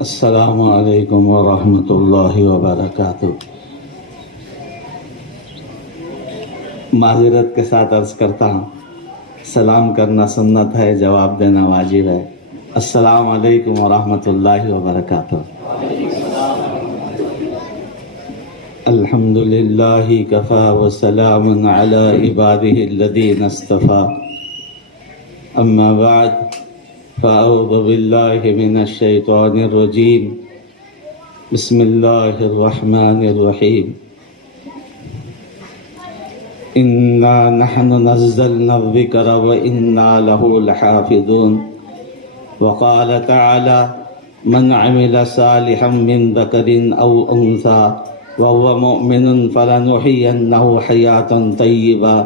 السلام علیکم ورحمۃ اللہ وبرکاتہ۔ معذرت کے ساتھ عرض کرتا ہوں، سلام کرنا سنت ہے، جواب دینا واجب ہے۔ السلام علیکم ورحمۃ اللہ وبرکاتہ۔ الحمد للہ کفا وسلام علی عبادہ الذین اصطفیٰ، اما بعد فاعوذ باللہ من الشیطان الرجیم، بسم اللہ الرحمن الرحیم۔ انا نحن نزلنا الذکر وانا له لحافظون، وقال تعالی من عمل صالحا من ذکر او انثى وهو مؤمن فلنحيينه حياة طيبة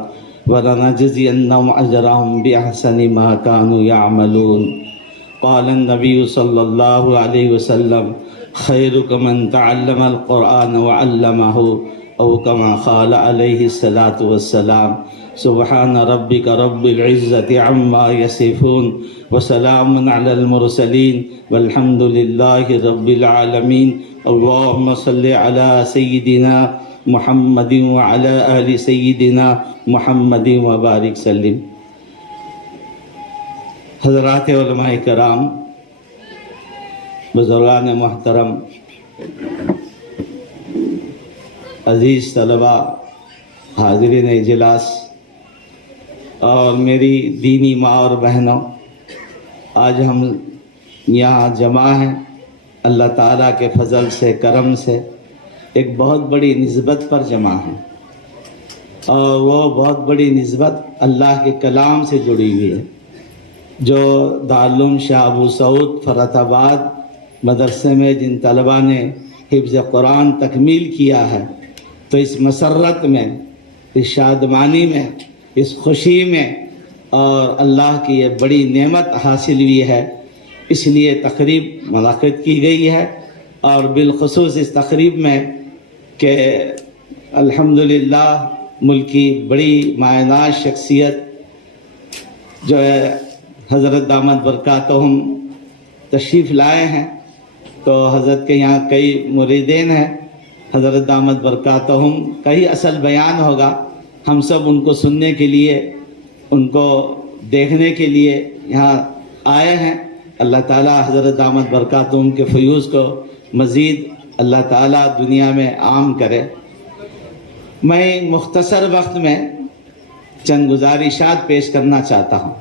ولنجزينهم أجرهم بأحسن ما كانوا يعملون۔ قال النبي صلى الله عليه وسلم خيركم من تعلم القرآن وعلمه، أو كما قال عليه الصلاة والسلام۔ سبحان ربك رب العزة عما يصفون وسلام على المرسلين والحمد لله رب العالمين۔ اللهم صل على سيدنا محمد وعلى آل سيدنا محمد وبارک سلم۔ حضرات علماء کرام، بزرگان محترم، عزیز طلباء، حاضرین اجلاس اور میری دینی ماں اور بہنوں، آج ہم یہاں جمع ہیں اللہ تعالیٰ کے فضل سے، کرم سے ایک بہت بڑی نسبت پر جمع ہیں، اور وہ بہت بڑی نسبت اللہ کے کلام سے جڑی ہوئی ہے، جو دارالعلوم شاہ ابو سعود فرات آباد مدرسے میں جن طلباء نے حفظ قرآن تکمیل کیا ہے، تو اس مسرت میں، اس شادمانی میں، اس خوشی میں، اور اللہ کی یہ بڑی نعمت حاصل ہوئی ہے، اس لیے تقریب منعقد کی گئی ہے۔ اور بالخصوص اس تقریب میں کہ الحمدللہ ملک کی بڑی مایہ شخصیت جو ہے حضرت دامت برکاتہم تشریف لائے ہیں، تو حضرت کے یہاں کئی مریدین ہیں، حضرت دامت برکاتہم کا ہی اصل بیان ہوگا، ہم سب ان کو سننے کے لیے، ان کو دیکھنے کے لیے یہاں آئے ہیں۔ اللہ تعالیٰ حضرت دامت برکاتہم کے فیوز کو مزید اللہ تعالیٰ دنیا میں عام کرے۔ میں مختصر وقت میں چند گزارشات پیش کرنا چاہتا ہوں،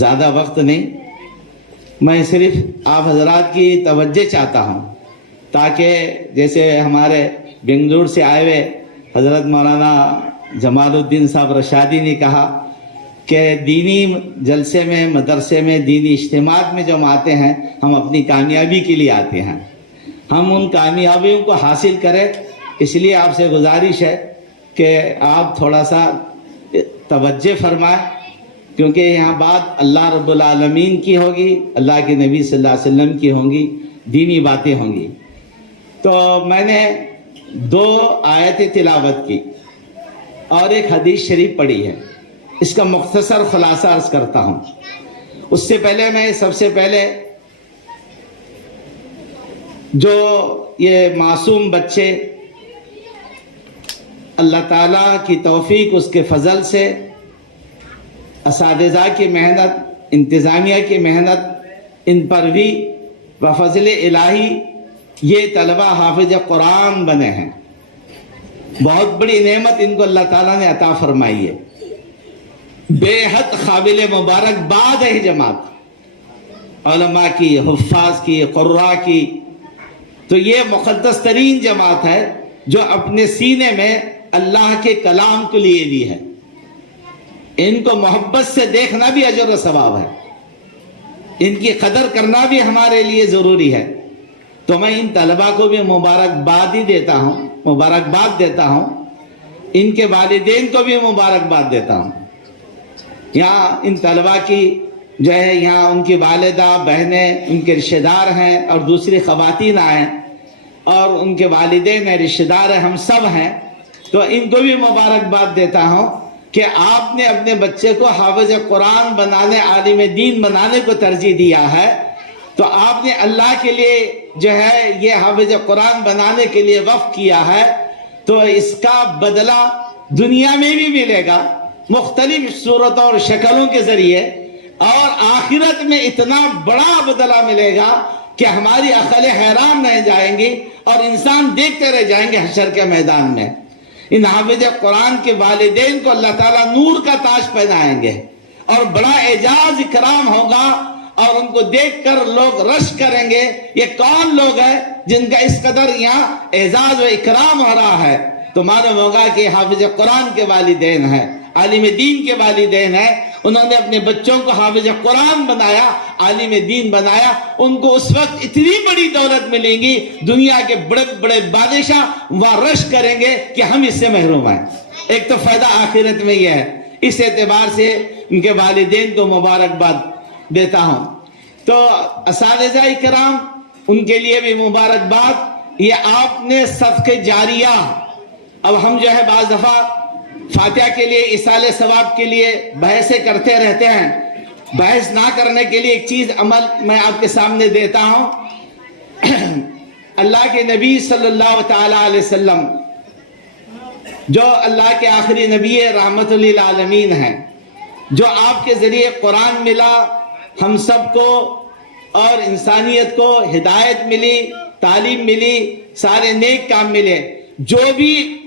زیادہ وقت نہیں، میں صرف آپ حضرات کی توجہ چاہتا ہوں، تاکہ جیسے ہمارے بنگلور سے آئے ہوئے حضرت مولانا جمال الدین صاحب رشادی نے کہا کہ دینی جلسے میں، مدرسے میں، دینی اجتماعات میں جو ہم آتے ہیں، ہم اپنی کامیابی کے لیے آتے ہیں، ہم ان کامیابیوں کو حاصل کریں۔ اس لیے آپ سے گزارش ہے کہ آپ تھوڑا سا توجہ فرمائیں، کیونکہ یہاں بات اللہ رب العالمین کی ہوگی، اللہ کے نبی صلی اللہ علیہ وسلم کی ہوں گی، دینی باتیں ہوں گی۔ تو میں نے 2 آیتیں تلاوت کی اور ایک حدیث شریف پڑھی ہے، اس کا مختصر خلاصہ عرض کرتا ہوں۔ اس سے پہلے میں سب سے پہلے جو یہ معصوم بچے اللہ تعالیٰ کی توفیق، اس کے فضل سے، اساتذہ کی محنت، انتظامیہ کی محنت، ان پر بھی بفضل الہی یہ طلبہ حافظ قرآن بنے ہیں۔ بہت بڑی نعمت ان کو اللہ تعالیٰ نے عطا فرمائی ہے، بے حد قابل مبارکباد ہے جماعت، علماء کی، حفاظ کی، قراء کی۔ تو یہ مقدس ترین جماعت ہے جو اپنے سینے میں اللہ کے کلام کو لیے لی ہے۔ ان کو محبت سے دیکھنا بھی اجر و ثواب ہے، ان کی قدر کرنا بھی ہمارے لیے ضروری ہے۔ تو میں ان طلباء کو بھی مبارکباد دیتا ہوں، ان کے والدین کو بھی مبارکباد دیتا ہوں۔ یہاں ان طلباء کی جو ہے، یہاں ان کی والدہ، بہنیں، ان کے رشتہ دار ہیں، اور دوسری خواتین آئیں، اور ان کے والدین ہیں، رشتہ دار ہیں، ہم سب ہیں، تو ان کو بھی مبارکباد دیتا ہوں کہ آپ نے اپنے بچے کو حافظ قرآن بنانے، عالم دین بنانے کو ترجیح دیا ہے، تو آپ نے اللہ کے لیے جو ہے یہ حافظ قرآن بنانے کے لیے وقف کیا ہے، تو اس کا بدلہ دنیا میں بھی ملے گا مختلف صورتوں اور شکلوں کے ذریعے، اور آخرت میں اتنا بڑا بدلہ ملے گا کہ ہماری عقلیں حیران رہ جائیں گی اور انسان دیکھتے رہ جائیں گے حشر کے میدان میں۔ ان حافظ قرآن کے والدین کو اللہ تعالیٰ نور کا تاج پہنائیں گے اور بڑا اعزاز اکرام ہوگا، اور ان کو دیکھ کر لوگ رشک کریں گے، یہ کون لوگ ہیں جن کا اس قدر یہاں اعزاز و اکرام ہو رہا ہے؟ تو معلوم ہوگا کہ حافظ قرآن کے والدین ہیں، عالم دین کے والدین ہیں، انہوں نے اپنے بچوں کو حافظ قرآن بنایا، عالم دین بنایا، ان کو اس وقت اتنی بڑی دولت ملیں گی، دنیا کے بڑے بڑے بادشاہ وہ رشک کریں گے کہ ہم اس سے محروم ہیں۔ ایک تو فائدہ آخرت میں یہ ہے، اس اعتبار سے ان کے والدین کو مبارکباد دیتا ہوں۔ تو اساتذہ اکرام، ان کے لیے بھی مبارکباد۔ یہ آپ نے صدقہ جاریہ، اب ہم جو ہے بعض دفعہ فاتحہ کے لیے، اصالہ ثواب کے لیے بحثیں کرتے رہتے ہیں، بحث نہ کرنے کے لیے ایک چیز عمل میں آپ کے سامنے دیتا ہوں۔ اللہ کے نبی صلی اللہ تعالی علیہ وسلم جو اللہ کے آخری نبی رحمت للعالمین ہیں، جو آپ کے ذریعے قرآن ملا، ہم سب کو اور انسانیت کو ہدایت ملی، تعلیم ملی، سارے نیک کام ملے، جو بھی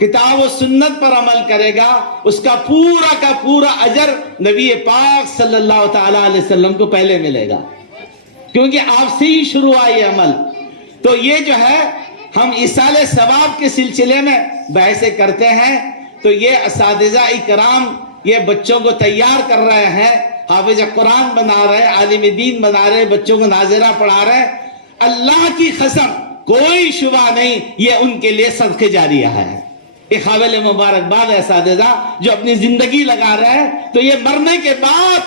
کتاب و سنت پر عمل کرے گا اس کا پورا اجر نبی پاک صلی اللہ تعالی علیہ وسلم کو پہلے ملے گا، کیونکہ آپ سے ہی شروع ہوا یہ عمل۔ تو یہ جو ہے ہم اصالہ ثواب کے سلسلے میں بحثیں کرتے ہیں، تو یہ اساتذہ اکرام یہ بچوں کو تیار کر رہے ہیں، حافظ قرآن بنا رہے، عالم دین بنا رہے، بچوں کو ناظرہ پڑھا رہے۔ اللہ کی قسم کوئی شبہ نہیں، یہ ان کے لیے صدقہ جاریہ ہے۔ ایک قابل مبارکباد اساتذہ جو اپنی زندگی لگا رہے ہیں، تو یہ مرنے کے بعد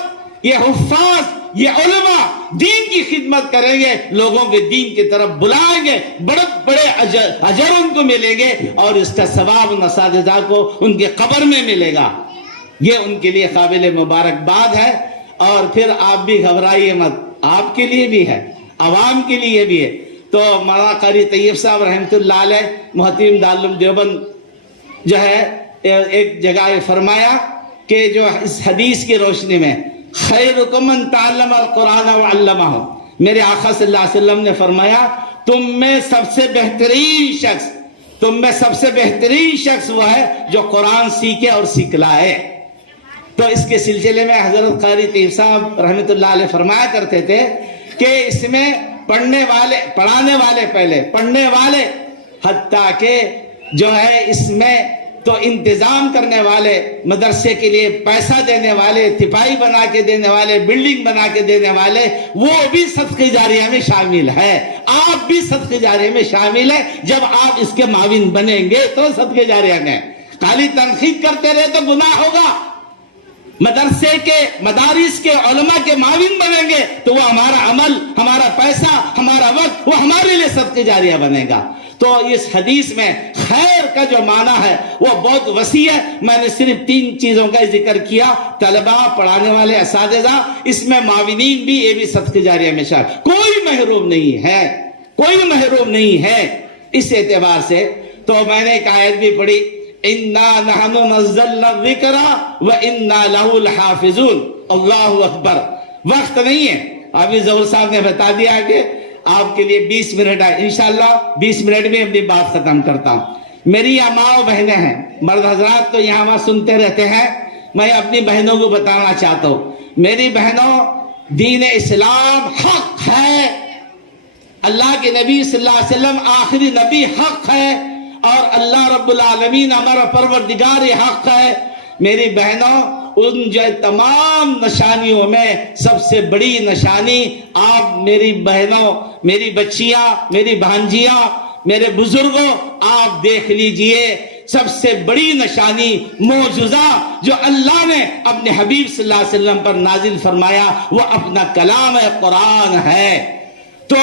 یہ حفاظ، یہ علماء دین کی خدمت کریں گے، لوگوں کے دین کی طرف بلائیں گے، بڑے بڑے اجر ان کو ملیں گے، اور اس کا ثواب ان اساتذہ کو ان کے قبر میں ملے گا۔ یہ ان کے لیے قابل مبارکباد ہے۔ اور پھر آپ بھی گھبرائیے مت، آپ کے لیے بھی ہے، عوام کے لیے بھی ہے۔ تو مولانا قاری طیب صاحب رحمۃ اللہ علیہ محترم دارالعلوم دیوبند جو ہے ایک جگہ فرمایا کہ جو اس حدیث کی روشنی میں خیرکم من تعلم القرآن وعلمہ، میرے آقا صلی اللہ علیہ وسلم نے فرمایا تم میں سب سے بہترین شخص وہ ہے جو قرآن سیکھے اور سکھلائے۔ تو اس کے سلسلے میں حضرت قاری طیب صاحب رحمۃ اللہ علیہ فرمایا کرتے تھے کہ اس میں پڑھنے والے حتیٰ کہ جو ہے اس میں تو انتظام کرنے والے، مدرسے کے لیے پیسہ دینے والے، تپاہی بنا کے دینے والے، بلڈنگ بنا کے دینے والے، وہ بھی صدقہ جاریہ میں شامل ہے۔ آپ بھی صدقہ جاریہ میں شامل ہے۔ جب آپ اس کے معاون بنیں گے تو صدقہ جاریہ میں، خالی تنقید کرتے رہے تو گناہ ہوگا۔ مدرسے کے، مدارس کے علماء کے معاون بنیں گے تو وہ ہمارا عمل، ہمارا پیسہ، ہمارا وقت وہ ہمارے لیے صدقہ جاریہ بنے گا۔ تو اس حدیث میں خیر کا جو معنی ہے وہ بہت وسیع ہے۔ میں نے صرف 3 چیزوں کا ذکر کیا، طلباء، پڑھانے والے اساتذہ، اس میں معاونین بھی، یہ بھی صدقہ جاریہ میں شامل، کوئی محروم نہیں ہے اس اعتبار سے۔ تو میں نے ایک آیت بھی پڑھی، اِنَّا نَحْنُ نَزَّلْنَا الذِّكْرَ وَإِنَّا لَهُ لَحَافِظُونَ۔ اللہ اکبر۔ وقت نہیں ہے، ابھی ظہور صاحب نے بتا دیا کہ آپ کے لیے 20 منٹ ہے، انشاءاللہ 20 منٹ میں اپنی بات ختم کرتا ہوں۔ میری یہ ماں و بہنیں ہیں، مرد حضرات تو یہاں وہاں سنتے رہتے ہیں، میں اپنی بہنوں کو بتانا چاہتا ہوں، میری بہنوں، دین اسلام حق ہے، اللہ کے نبی صلی اللہ علیہ وسلم آخری نبی حق ہے، اور اللہ رب العالمین ہمارا پروردگار حق ہے۔ میری بہنوں، ان جو تمام نشانیوں میں سب سے بڑی نشانی آپ میری بہنوں، میری بچیاں، میری بھانجیاں، میرے بزرگوں، آپ دیکھ لیجئے، سب سے بڑی نشانی، معجزہ جو اللہ نے اپنے حبیب صلی اللہ علیہ وسلم پر نازل فرمایا وہ اپنا کلام قرآن ہے۔ تو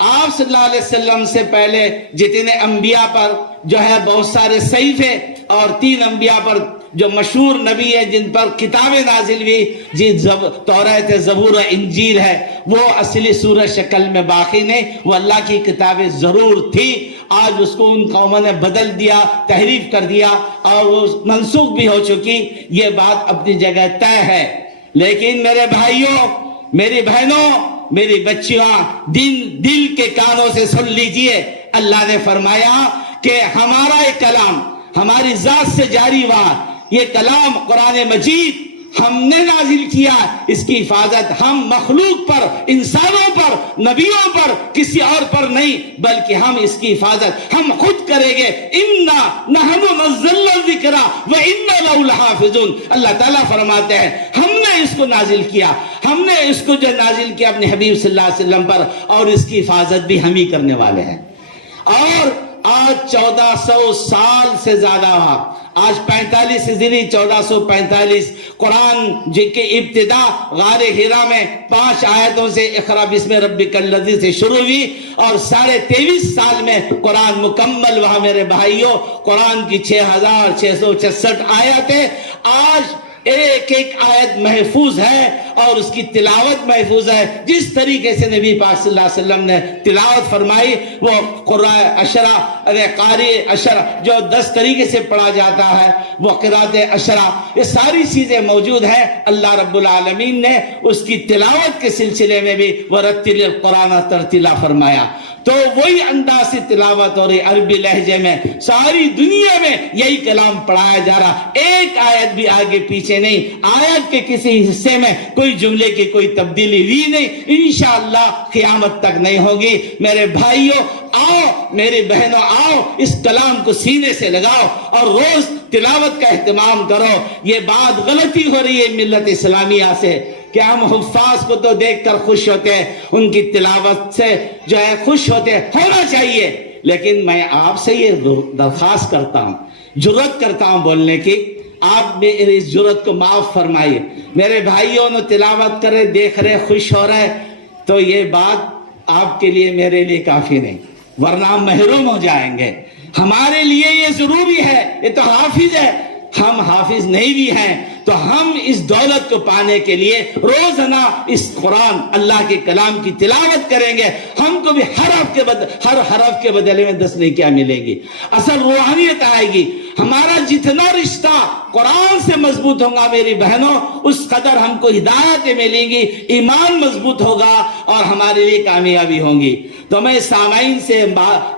آپ صلی اللہ علیہ وسلم سے پہلے جتنے انبیاء پر جو ہے بہت سارے صحیفے، اور 3 انبیاء پر جو مشہور نبی ہیں جن پر کتابیں نازل ہوئی، جن توریت زبور و انجیل ہے، وہ اصلی صورت شکل میں باقی نہیں، وہ اللہ کی کتابیں ضرور تھی، آج اس کو ان قوموں نے بدل دیا، تحریف کر دیا اور وہ منسوخ بھی ہو چکی، یہ بات اپنی جگہ طے ہے۔ لیکن میرے بھائیوں، میری بہنوں، میری بچیاں، دل کے کانوں سے سن لیجئے، اللہ نے فرمایا کہ ہمارا یہ کلام ہماری ذات سے جاری ہوا، یہ کلام قرآن مجید ہم نے نازل کیا، اس کی حفاظت ہم مخلوق پر، انسانوں پر، نبیوں پر، کسی اور پر نہیں، بلکہ ہم اس کی حفاظت ہم خود کریں گے۔ اِنَّا نَحْنُ نَزَّلْنَا الذِّكْرَ وَإِنَّا لَهُ لَحَافِظُونَ۔ اللہ تعالیٰ فرماتے ہیں ہم نے اس کو نازل کیا، ہم نے اس کو جو نازل کیا اپنے حبیب صلی اللہ علیہ وسلم پر، اور اس کی حفاظت بھی ہم ہی کرنے والے ہیں۔ اور آج 1400 سال سے زیادہ ہوا، آج 45 ہجری 1445 قرآن جن کی ابتدا غار حرا میں 5 آیتوں سے اقرا بسم ربک الذی سے شروع ہوئی، اور 23.5 سال میں قرآن مکمل ہوا۔ میرے بھائیوں، قرآن کی 6666 آیتیں، آج ایک ایک آیت محفوظ ہے اور اس کی تلاوت محفوظ ہے۔ جس طریقے سے نبی پاک صلی اللہ علیہ وسلم نے تلاوت فرمائی، وہ قراء عشرہ، قاری عشرہ جو 10 طریقے سے پڑھا جاتا ہے، وہ قرات عشرہ، یہ ساری چیزیں موجود ہیں۔ اللہ رب العالمین نے اس کی تلاوت کے سلسلے میں بھی وَرَتِّلِ الْقُرْآنَ تَرْتِيلًا فرمایا، تو وہی انداز سے تلاوت اور عربی لہجے میں ساری دنیا میں یہی کلام پڑھایا جا رہا، ایک آیت بھی آگے پیچھے نہیں، آیت کے کسی حصے میں کوئی جملے کی کوئی تبدیلی ہوئی نہیں، انشاءاللہ قیامت تک نہیں ہوگی۔ میرے بھائیوں آؤ، میری بہنوں آؤ، اس کلام کو سینے سے لگاؤ اور روز تلاوت کا اہتمام کرو۔ یہ بات غلطی ہو رہی ہے ملت اسلامیہ سے کہ ہم حفاظ کو تو دیکھ کر خوش ہوتے ہیں، ان کی تلاوت سے جو ہے خوش ہوتے ہیں، ہونا چاہیے، لیکن میں آپ سے یہ درخواست کرتا ہوں، جرات کرتا ہوں بولنے کی، آپ میری اس جرات کو معاف فرمائیے۔ میرے بھائیوں نے تلاوت کرے، دیکھ رہے، خوش ہو رہے، تو یہ بات آپ کے لیے میرے لیے کافی نہیں، ورنہ ہم محروم ہو جائیں گے۔ ہمارے لیے یہ ضروری ہے، یہ تو حافظ ہے، ہم حافظ نہیں بھی ہیں، تو ہم اس دولت کو پانے کے لیے روزانہ اس قرآن اللہ کے کلام کی تلاوت کریں گے، ہم کو بھی ہر حرف کے بدلے میں 10 نیکیاں ملیں گی، اصل روحانیت آئے گی۔ ہمارا جتنا رشتہ قرآن سے مضبوط ہوگا میری بہنوں، اس قدر ہم کو ہدایتیں ملیں گی، ایمان مضبوط ہوگا اور ہمارے لیے کامیابی ہوں گی۔ تو میں سامعین سے،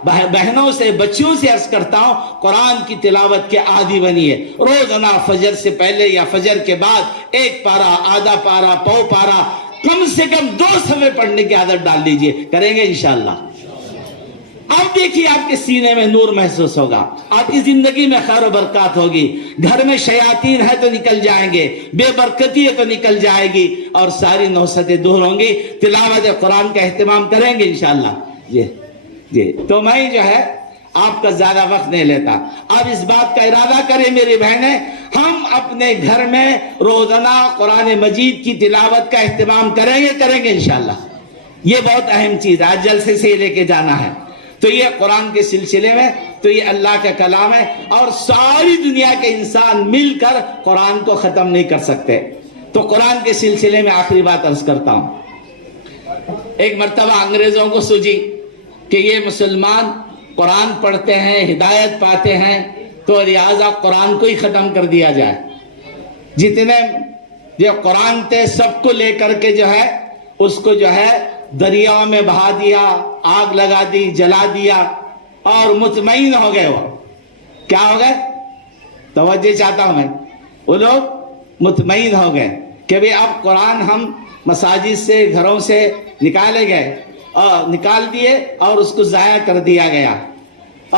بہنوں سے، بچیوں سے عرض کرتا ہوں، قرآن کی تلاوت کے عادی بنیے، روزانہ فجر سے پہلے یا فجر کے بعد 1 پارہ، آدھا پارہ، پاؤ پارہ، کم سے کم 2 صفحے پڑھنے کی عادت ڈال دیجئے، کریں گے انشاءاللہ۔ اب دیکھیے آپ کے سینے میں نور محسوس ہوگا، آپ کی زندگی میں خیر و برکات ہوگی، گھر میں شیاطین ہے تو نکل جائیں گے، بے برکتی ہے تو نکل جائے گی، اور ساری نحوستیں دور ہوں گی۔ تلاوت قرآن کا اہتمام کریں گے انشاءاللہ۔ جی تو میں جو ہے آپ کا زیادہ وقت نہیں لیتا، اب اس بات کا ارادہ کریں میری بہنیں، ہم اپنے گھر میں روزانہ قرآن مجید کی تلاوت کا اہتمام کریں گے انشاءاللہ۔ یہ بہت اہم چیز ہے، آج جلسے سے لے کے جانا ہے۔ تو یہ قرآن کے سلسلے میں، تو یہ اللہ کا کلام ہے، اور ساری دنیا کے انسان مل کر قرآن کو ختم نہیں کر سکتے۔ تو قرآن کے سلسلے میں آخری بات عرض کرتا ہوں، ایک مرتبہ انگریزوں کو سوجی کہ یہ مسلمان قرآن پڑھتے ہیں، ہدایت پاتے ہیں، تو لہٰذا قرآن کو ہی ختم کر دیا جائے، جتنے جو قرآن تھے سب کو لے کر کے جو ہے اس کو جو ہے دریاؤں میں بہا دیا، آگ لگا دی، جلا دیا، اور مطمئن ہو گئے۔ وہ کیا ہو گئے؟ توجہ چاہتا ہوں میں، وہ لوگ مطمئن ہو گئے کہ بھی اب قرآن ہم مساجد سے، گھروں سے نکالے گئے، اور نکال دیے اور اس کو ضائع کر دیا گیا،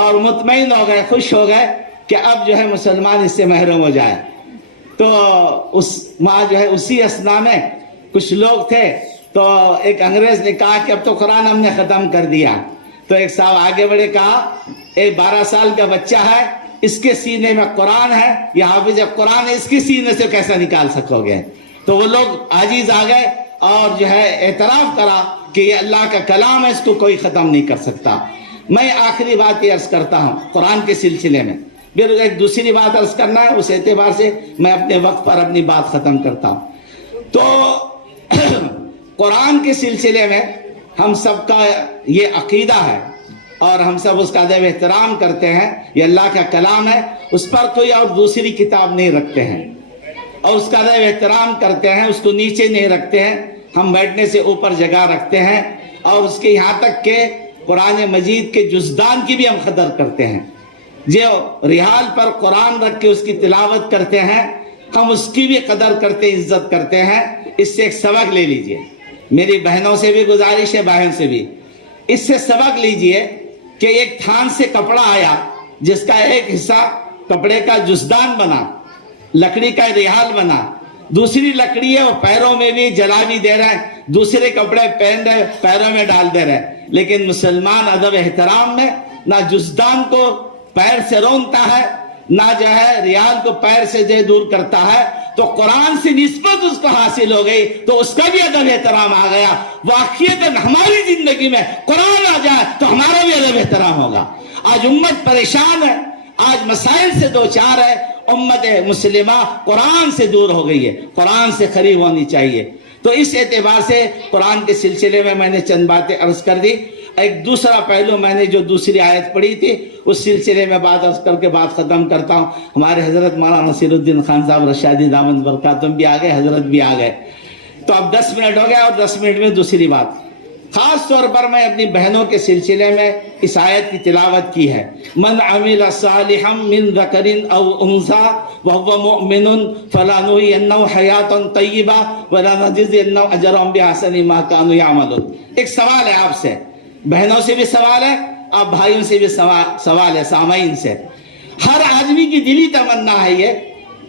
اور مطمئن ہو گئے، خوش ہو گئے کہ اب جو ہے مسلمان اس سے محروم ہو جائے۔ تو اس ماں جو ہے اسی اثنا میں کچھ لوگ تھے، تو ایک انگریز نے کہا کہ اب تو قرآن ہم نے ختم کر دیا۔ تو ایک صاحب آگے بڑھے، کہا ایک 12 سال کا بچہ ہے، اس کے سینے میں قرآن ہے، یہ حافظ قرآن ہے، اس کے سینے سے کیسا نکال سکو گے؟ تو وہ لوگ عاجز آ گئے اور جو ہے اعتراف کرا کہ یہ اللہ کا کلام ہے، اس کو کوئی ختم نہیں کر سکتا۔ میں آخری بات یہ عرض کرتا ہوں قرآن کے سلسلے میں، پھر ایک دوسری بات عرض کرنا ہے، اس اعتبار سے میں اپنے وقت پر اپنی بات ختم کرتا ہوں۔ تو قرآن کے سلسلے میں ہم سب کا یہ عقیدہ ہے اور ہم سب اس کا ادب احترام کرتے ہیں، یہ اللہ کا کلام ہے، اس پر کوئی اور دوسری کتاب نہیں رکھتے ہیں اور اس کا ادب احترام کرتے ہیں، اس کو نیچے نہیں رکھتے ہیں، ہم بیٹھنے سے اوپر جگہ رکھتے ہیں، اور اس کے یہاں تک کہ قرآن مجید کے جزدان کی بھی ہم قدر کرتے ہیں۔ جو رحال پر قرآن رکھ کے اس کی تلاوت کرتے ہیں، ہم اس کی بھی قدر کرتے ہیں، عزت کرتے ہیں۔ اس سے ایک سبق لے لیجئے، میری بہنوں سے بھی گزارش ہے، بہن سے بھی، اس سے سبق لیجئے کہ ایک تھان سے کپڑا آیا جس کا ایک حصہ کپڑے کا جزدان بنا، لکڑی کا رحال بنا، دوسری لکڑی ہے وہ پیروں میں بھی جلا بھی دے رہے ہیں، دوسرے کپڑے پہن رہے پیروں میں ڈال دے رہے ہیں، لیکن مسلمان ادب احترام میں نہ جزدان کو پیر سے رونتا ہے، نہ جو ہے ریال کو پیر سے جو دور کرتا ہے۔ تو قرآن سے نسبت اس کو حاصل ہو گئی تو اس کا بھی ادب احترام آ گیا۔ واقعیتاً ہماری زندگی میں قرآن آ جائے تو ہمارا بھی ادب احترام ہوگا۔ آج امت پریشان ہے، آج مسائل سے دو چار ہے، امت مسلمہ قرآن سے دور ہو گئی ہے، قرآن سے قریب ہونی چاہیے۔ تو اس اعتبار سے قرآن کے سلسلے میں نے چند باتیں عرض کر دی۔ ایک دوسرا پہلو میں نے جو دوسری آیت پڑھی تھی اس سلسلے میں بات عرض کر کے بات ختم کرتا ہوں۔ ہمارے حضرت مولانا نصیر الدین خان صاحب رشادی دامن برکاتہم بھی آ گئے، حضرت بھی آ گئے، تو اب 10 منٹ ہو گئے اور 10 منٹ میں دوسری بات خاص طور پر میں اپنی بہنوں کے سلسلے میں اس آیت کی تلاوت کی ہے۔ من عمل صالحا من ذکر او انثى وهو مؤمن فلنحيينه حیاتا طیبہ ولنجزینهم اجرهم بأحسن ما كانوا يعملون۔ ایک سوال ہے آپ سے، بہنوں سے بھی سوال ہے، آپ بھائیوں سے بھی سوال ہے، سامعین سے۔ ہر آدمی کی دلی تمنا ہے یہ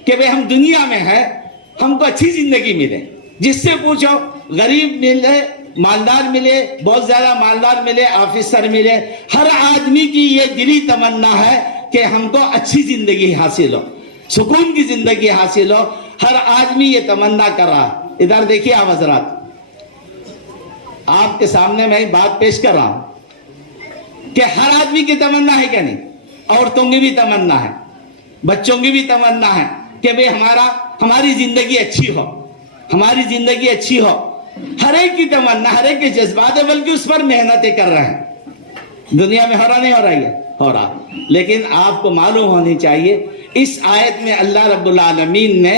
کہ ہم دنیا میں ہیں، ہم کو اچھی زندگی ملے، جس سے پوچھو غریب ملے، مالدار ملے، بہت زیادہ مالدار ملے، آفیسر ملے، ہر آدمی کی یہ دلی تمنا ہے کہ ہم کو اچھی زندگی حاصل ہو، سکون کی زندگی حاصل ہو، ہر آدمی یہ تمنا کر رہا ہے۔ ادھر دیکھیے آپ حضرات، آپ کے سامنے میں بات پیش کر رہا ہوں کہ ہر آدمی کی تمنا ہے کہ نہیں؟ عورتوں کی بھی تمنا ہے، بچوں کی بھی تمنا ہے کہ ہماری زندگی اچھی ہو، ہماری زندگی اچھی ہو، ہر ایک کی تمنا، ہر ایک کے جذبات ہے، بلکہ اس پر محنتیں کر رہے ہیں۔ دنیا میں ہو رہا نہیں ہو رہا، ہے ہو رہا، لیکن آپ کو معلوم ہونی چاہیے اس آیت میں اللہ رب العالمین نے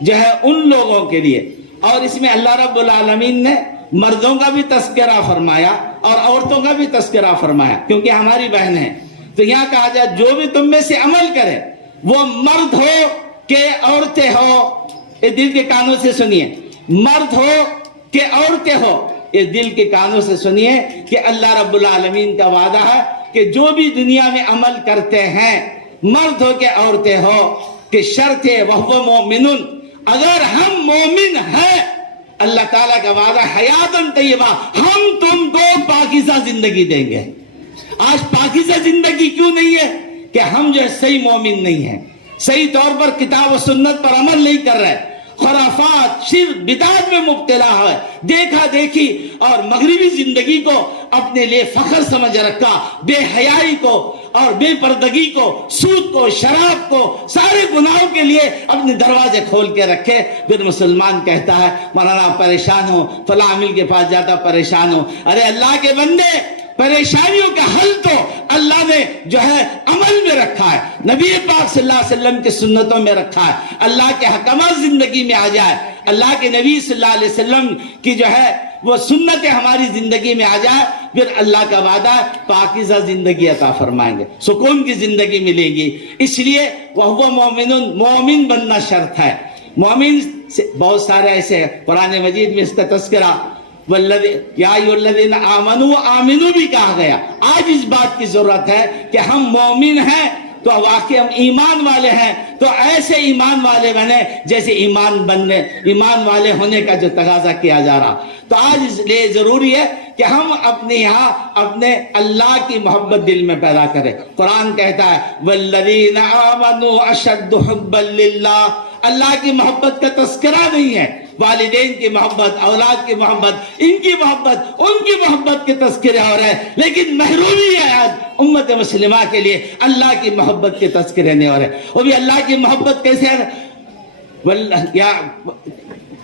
جو ہے ان لوگوں کے لیے، اور اس میں اللہ رب العالمین نے مردوں کا بھی تذکرہ فرمایا اور عورتوں کا بھی تذکرہ فرمایا، کیونکہ ہماری بہن ہیں۔ تو یہاں کہا جائے جو بھی تم میں سے عمل کرے، وہ مرد ہو کہ عورتیں ہو، یہ دل کے کانوں سے سنیے، مرد ہو کہ عورتیں ہو، یہ دل کے کانوں سے سنیے کہ اللہ رب العالمین کا وعدہ ہے کہ جو بھی دنیا میں عمل کرتے ہیں، مرد ہو کہ عورتیں ہو، کہ شرط ہے وَهُوَ مُؤْمِنٌ، اگر ہم مومن ہیں، اللہ تعالیٰ کا وعدہ حیاتاً طیبہ، ہم تم کو پاکیزہ زندگی دیں گے۔ آج پاکیزہ زندگی کیوں نہیں ہے؟ کہ ہم جو ہے صحیح مومن نہیں ہیں، صحیح طور پر کتاب و سنت پر عمل نہیں کر رہے، خرافات، شرک، بدعات میں مبتلا ہے، دیکھا دیکھی اور مغربی زندگی کو اپنے لیے فخر سمجھ رکھا، بے حیائی کو اور بے پردگی کو، سود کو، شراب کو، سارے گناہوں کے لیے اپنے دروازے کھول کے رکھے۔ پھر مسلمان کہتا ہے مولانا پریشان ہوں، فلاں عامل کے پاس جاتا پریشان ہوں۔ ارے اللہ کے بندے، پریشانیوں کا حل تو اللہ نے جو ہے عمل میں رکھا ہے، نبی پاک صلی اللہ علیہ وسلم کے سنتوں میں رکھا ہے۔ اللہ کے حکمات زندگی میں آ جائے، اللہ کے نبی صلی اللہ علیہ وسلم کی جو ہے وہ سنتیں ہماری زندگی میں آ جائے، پھر اللہ کا وعدہ پاکیزہ زندگی عطا فرمائیں گے، سکون کی زندگی ملے گی۔ اس لیے وَهُوَ مُؤْمِنٌ، مومن بننا شرط ہے۔ مومن سے بہت سارے ایسے ہیں، قرآن مجید میں اس کا تذکرہ یا ایھا الذین آمنوا، آمنو بھی کہا گیا۔ آج اس بات کی ضرورت ہے کہ ہم مومن ہیں تو واقعی ہم ایمان والے ہیں، تو ایسے ایمان والے بنے جیسے ایمان والے ہونے کا جو تقاضا کیا جا رہا۔ تو آج اس لیے ضروری ہے کہ ہم اپنے یہاں اپنے اللہ کی محبت دل میں پیدا کریں۔ قرآن کہتا ہے والذین آمنوا اشد حبا للہ، اللہ کی محبت کا تذکرہ نہیں ہے، والدین کی محبت، اولاد کی محبت، ان کی محبت، ان کی محبت کے تذکرے ہو رہے ہیں، لیکن محرومی ہے آج امت مسلمہ کے لیے اللہ کی محبت کے تذکرے نہیں ہو رہے۔ وہ بھی اللہ کی محبت کیسے ہے؟ یا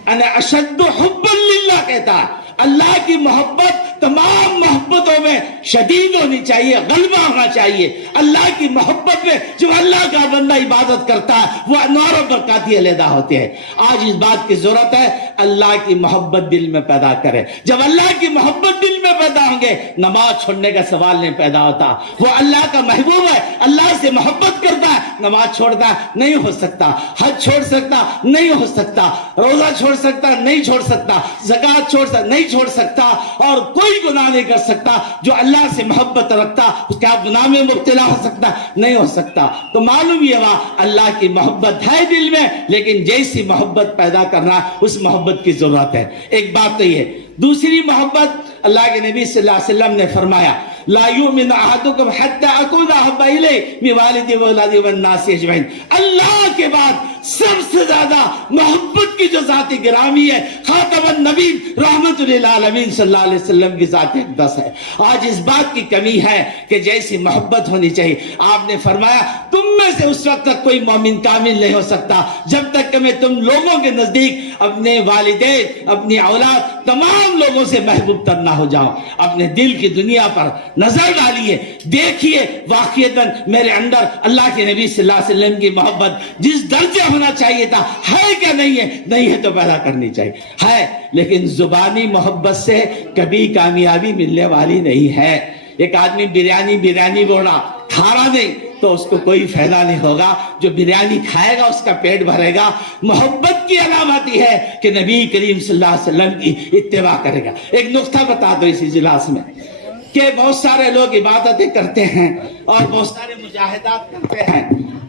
انا اشد حب للہ کہتا ہے، اللہ کی محبت تمام محبتوں میں شدید ہونی چاہیے، غلبہ ہونا چاہیے۔ اللہ کی محبت میں جب اللہ کا بندہ عبادت کرتا ہے وہ انوار و برکات ہی علیحدہ ہوتے ہیں۔ آج اس بات کی ضرورت ہے اللہ کی محبت دل میں پیدا کرے۔ جب اللہ کی محبت دل میں پیدا ہوں گے نماز چھوڑنے کا سوال نہیں پیدا ہوتا۔ وہ اللہ کا محبوب ہے، اللہ سے محبت کرتا ہے، نماز چھوڑتا ہے نہیں ہو سکتا، حج چھوڑ سکتا نہیں ہو سکتا، روزہ چھوڑ سکتا نہیں چھوڑ سکتا، زکوٰۃ چھوڑ سکتا نہیں چھوڑ سکتا، اور کوئی گناہ نہیں کر سکتا۔ جو اللہ سے محبت رکھتا اس کا گناہ میں مبتلا ہو سکتا نہیں ہو سکتا۔ تو معلوم یہ ہوا اللہ کی محبت ہے دل میں، لیکن جیسی محبت پیدا کرنا اس محبت کی ضرورت ہے۔ ایک بات تو یہ ہے۔ دوسری محبت اللہ کے نبی صلی اللہ علیہ وسلم نے فرمایا لا یؤمن احدکم حتی اکون احب الیہ من والدی واولادی والناس اجمعین۔ اللہ کے بعد سب سے زیادہ محبت کی جو ذات گرامی ہے خاتم النبی رحمت للعالمین صلی اللہ علیہ وسلم کی ذات اقدس ہے۔ آج اس بات کی کمی ہے کہ جیسی محبت ہونی چاہیے۔ آپ نے فرمایا تم میں سے اس وقت تک کوئی مومن کامل نہیں ہو سکتا جب تک کہ میں تم لوگوں کے نزدیک اپنے والدین، اپنی اولاد، تمام لوگوں سے محبوب تر نہ ہو جاؤں۔ اپنے دل کی دنیا پر نظر ڈالیے، دیکھیے واقعتاً میرے اندر اللہ کے نبی صلی اللہ علیہ وسلم کی محبت جس درجے ہونا چاہیے تھا ہے کیا نہیں ہے؟ نہیں ہے تو پیدا کرنی چاہیے، ہے، لیکن زبانی محبت سے کبھی کامیابی ملنے والی نہیں ہے۔ ایک آدمی بریانی بولا کھا رہا نہیں تو اس کو کوئی فائدہ نہیں ہوگا۔ جو بریانی کھائے گا اس کا پیٹ بھرے گا۔ محبت کی علامت یہ ہے کہ نبی کریم صلی اللہ علیہ وسلم کی اتباع کرے گا۔ ایک نقطہ بتا دو اس اجلاس میں کہ بہت سارے لوگ عبادتیں کرتے ہیں اور بہت سارے مجاہدات کرتے ہیں،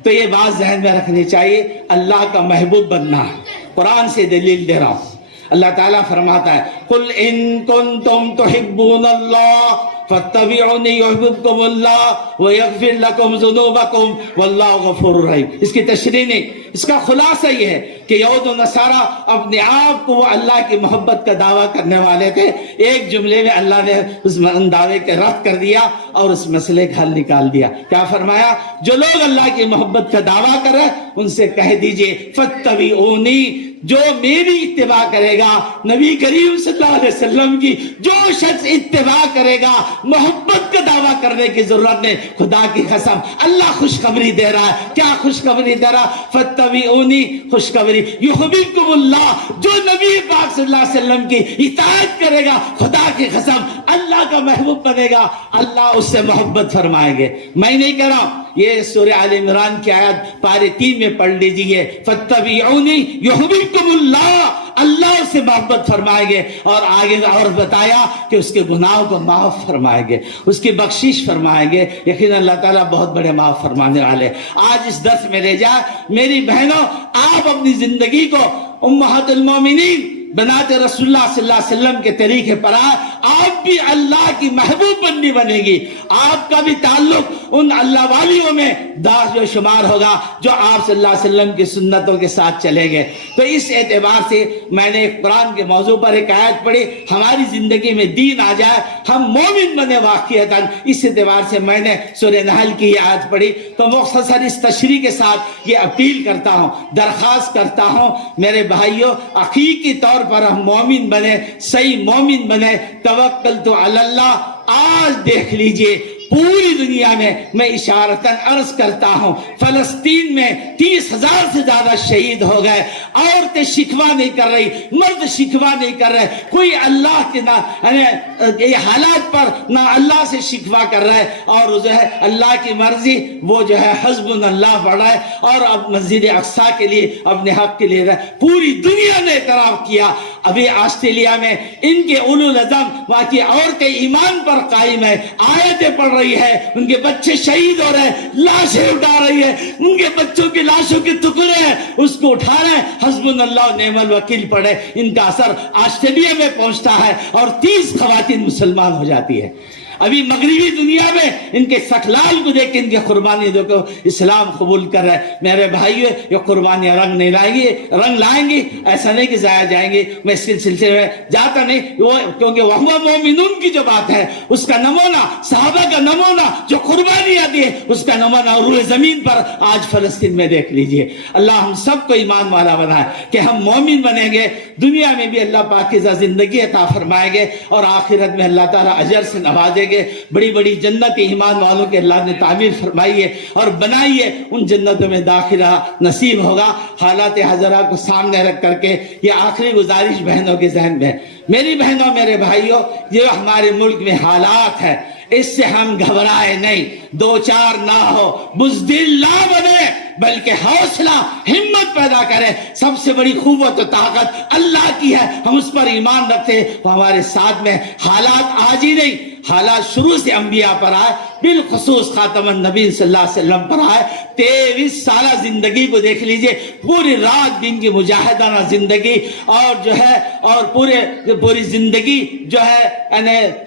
تو یہ بات ذہن میں رکھنی چاہیے اللہ کا محبوب بننا ہے۔ قرآن سے دلیل دے رہا ہوں، اللہ تعالیٰ فرماتا ہے قل ان کنتم تحبون اللہ فاتبعونی یحببکم اللہ ویغفر لکم ذنوبکم واللہ غفور رحیم۔ اس کی تشریح نہیں، اس کا خلاصہ یہ ہے کہ یہود و نصارہ اپنے آپ کو وہ اللہ کی محبت کا دعویٰ کرنے والے تھے۔ ایک جملے میں اللہ نے اس دعوے کے رد کر دیا اور اس مسئلے کا حل نکال دیا۔ کیا فرمایا؟ جو لوگ اللہ کی محبت کا دعویٰ کر رہے ہیں ان سے کہہ دیجئے فاتبعونی، جو میری اتباع کرے گا، نبی کریم صلی اللہ علیہ وسلم کی جو شخص اتباع کرے گا، محبت کا دعویٰ کرنے کی ضرورت نہیں۔ خدا کی قسم اللہ خوشخبری دے رہا ہے۔ کیا خوشخبری دے رہا؟ فاتبعونی، خوشخبری، یحببکم اللہ، جو نبی پاک صلی اللہ علیہ وسلم کی اطاعت کرے گا خدا کی قسم اللہ کا محبوب بنے گا، اللہ اس سے محبت فرمائیں گے۔ میں نہیں کہہ رہا ہوں، یہ سورہ آل عمران کی آیت پارے 3 میں پڑھ لیجئے، فاتبعونی یحببکم اللہ، اللہ سے محبت فرمائیں گے، اور آگے اور بتایا کہ اس کے گناہوں کو معاف فرمائیں گے، اس کی بخشش فرمائیں گے۔ یقین اللہ تعالیٰ بہت بڑے معاف فرمانے والے۔ آج اس درس میں لے جائے میری بہنوں، آپ اپنی زندگی کو امہات المومنین بناتے رسول اللہ صلی اللہ علیہ وسلم کے طریقے پر آئے، آپ بھی اللہ کی محبوب بندی بنے گی۔ آپ کا بھی تعلق ان اللہ والیوں میں داخل و شمار ہوگا جو آپ صلی اللہ علیہ وسلم کی سنتوں کے ساتھ چلیں گے۔ تو اس اعتبار سے میں نے قرآن کے موضوع پر ایک آیت پڑھی، ہماری زندگی میں دین آ جائے، ہم مومن بنے واقعتاً۔ اس اعتبار سے میں نے سورہ نحل کی یہ آیت پڑھی۔ تو مختصر اس تشریح کے ساتھ یہ اپیل کرتا ہوں، درخواست کرتا ہوں میرے بھائیوں، حقیقی طور پر ہم مومن بنے، صحیح مومن بنے۔ توکلت علی اللہ، آج دیکھ لیجئے پوری دنیا میں اشارتاً عرض کرتا ہوں، فلسطین میں 30,000 سے زیادہ شہید ہو گئے۔ عورتیں شکوہ نہیں کر رہی، مرد شکوہ نہیں کر رہے، کوئی اللہ کے یہ حالات پر نہ اللہ سے شکوہ کر رہے، اور جو ہے اللہ کی مرضی وہ جو ہے حسبنا اللہ پڑھ رہا ہے، اور اب مسجد اقصیٰ کے لیے اپنے حق کے لیے پوری دنیا نے اعتراف کیا۔ ابھی آسٹریلیا میں ان کے اولو العزم وہاں کی عورتیں ایمان پر قائم ہے، آیتیں پڑھ رہی ہے، ان کے بچے شہید ہو رہے ہیں، لاشیں اٹھا رہی ہے، ان کے بچوں کی لاشوں کے ٹکڑے ہیں، اس کو اٹھا رہے ہیں، حسبنا اللہ نعم الوکیل پڑھے۔ ان کا اثر آسٹریلیا میں پہنچتا ہے اور 30 خواتین مسلمان ہو جاتی ہے۔ ابھی مغربی دنیا میں ان کے سکلال کو دیکھ کے ان کی قربانی دیکھو اسلام قبول کر رہے ہیں۔ میرے بھائیو یہ قربانیاں رنگ نہیں لائیں گی، رنگ لائیں گی، ایسا نہیں کہ ضائع جائیں گے۔ میں اس سلسلے میں جاتا نہیں، وہ کیونکہ وہ مومنون کی جو بات ہے اس کا نمونہ، صحابہ کا نمونہ جو قربانیاں دی اس کا نمونہ روئے زمین پر آج فلسطین میں دیکھ لیجئے۔ اللہ ہم سب کو ایمان والا بنائے کہ ہم مومن بنیں گے، دنیا میں بھی اللہ پاکیزہ زندگی عطا فرمائیں گے اور آخرت میں اللہ تعالیٰ اجر سے نوازیں گے۔ بڑی بڑی جنت ایمان والوں کے اللہ نے تعمیر فرمائی ہے اور بنائی ہے، ان جنتوں میں داخلہ نصیب ہوگا۔ حالات حاضرہ کو سامنے رکھ کر کے یہ آخری گزارش بہنوں کے ذہن میں، میری بہنوں میرے بھائیوں، یہ ہمارے ملک میں حالات ہے، اس سے ہم گھبرائے نہیں، دو چار نہ ہو، بزدل نہ بنے، بلکہ حوصلہ ہمت پیدا کرے۔ سب سے بڑی قوت و طاقت اللہ کی ہے، ہم اس پر ایمان رکھتے ہیں۔ وہ ہمارے ساتھ میں حالات آج ہی نہیں، حالات شروع سے انبیاء پر آئے، بالخصوص خاتم النبی صلی اللہ علیہ وسلم پر آئے۔ 23 سالہ زندگی کو دیکھ لیجئے، پوری رات دن کی مجاہدانہ زندگی اور جو ہے اور پوری زندگی جو ہے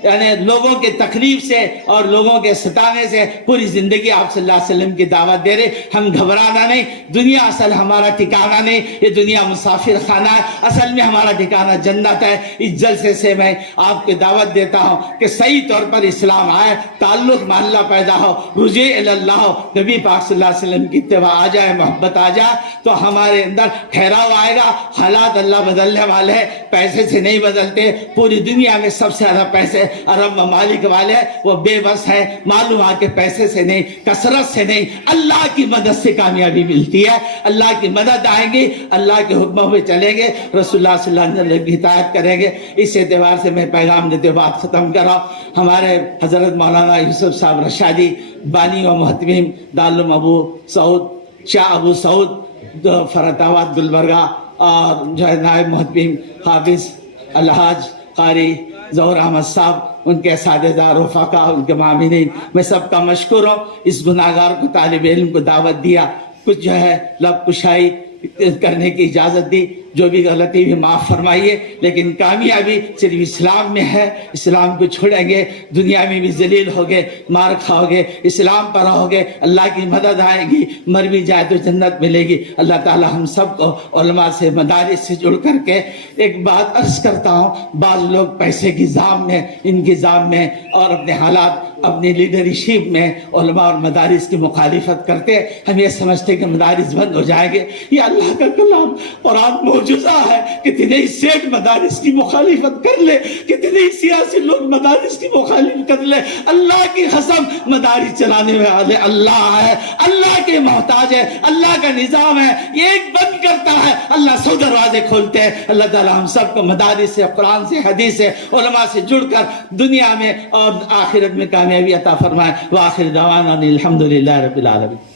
یعنی لوگوں کے تکلیف سے اور لوگوں کے ستانے سے پوری زندگی آپ صلی اللہ علیہ وسلم کی دعوت دے رہے۔ ہم گھبرانا نہیں، دنیا اصل ہمارا ٹھکانہ نہیں، یہ دنیا مسافر خانہ ہے، اصل میں ہمارا ٹھکانہ جنت ہے۔ اس جلسے سے میں آپ کو دعوت دیتا ہوں کہ صحیح طور پر اسلام آئے، تعلق میں اللہ پیدا ہو، رجوع اللہ ہو، نبی پاک صلی اللہ علیہ وسلم کی اتباع آ جائے، محبت آ جائے تو ہمارے اندر ٹھہراؤ آئے گا۔ حالات اللہ بدلنے والے ہیں، پیسے سے نہیں بدلتے۔ پوری دنیا میں سب سے زیادہ پیسے عرب ممالک والے ہیں، وہ بے بس ہیں، معلوم ہے کہ پیسے سے نہیں، کثرت سے نہیں، اللہ کی مدد سے کامیابی ملتی ہے۔ اللہ کی مدد آئیں گی، اللہ کے حکموں میں چلیں گے، رسول اللہ صلی اللہ علیہ وسلم کی اطاعت کریں گے۔ اس اعتبار سے میں پیغام دیتے بات ختم کر رہا ہوں۔ ہمارے حضرت مولانا یوسف صاحب رشادی بانی و محتمیم دارالعلوم ابو سعود شاہ ابو سعود فرات آباد گلبرگہ، اور جو ہے نائب محتمیم حافظ الحاج قاری ظہور احمد صاحب، ان کے اساتذہ، رفقا، ان کے معاملین، میں سب کا مشکور ہوں۔ اس گناہگار کو، طالب علم کو دعوت دیا، کچھ جو ہے لب کشائی کرنے کی اجازت دی، جو بھی غلطی بھی معاف فرمائیے، لیکن کامیابی صرف اسلام میں ہے۔ اسلام کو چھوڑیں گے دنیا میں بھی ذلیل ہوگے، مار کھاؤ گے، اسلام پر رہو گے، اللہ کی مدد آئے گی، مر بھی جائے تو جنت ملے گی۔ اللہ تعالی ہم سب کو علماء سے، مدارس سے جڑ کر کے ایک بات عرض کرتا ہوں، بعض لوگ پیسے کی ذام میں، ان کی ذام میں اور اپنے حالات، اپنی لیڈرشپ میں علماء اور مدارس کی مخالفت کرتے، ہم یہ سمجھتے کہ مدارس بند ہو جائیں گے۔ یہ اللہ کا کلام قرآن معجزہ ہے، کتنے ہی سیٹ مدارس کی مخالفت کر لے، کتنے ہی سیاسی لوگ مدارس کی مخالفت کر لے، اللہ کی قسم مدارس چلانے والے اللہ ہے، اللہ کے محتاج ہے، اللہ کا نظام ہے، یہ ایک بند کرتا ہے، اللہ سو دروازے کھولتے ہیں۔ اللہ تعالی ہم سب کو مدارس سے، قرآن سے، حدیث سے، علماء سے جڑ کر دنیا میں اور آخرت میں کامیابی عطا فرمائے۔ وآخر دعوانا الحمدللہ رب العالمین۔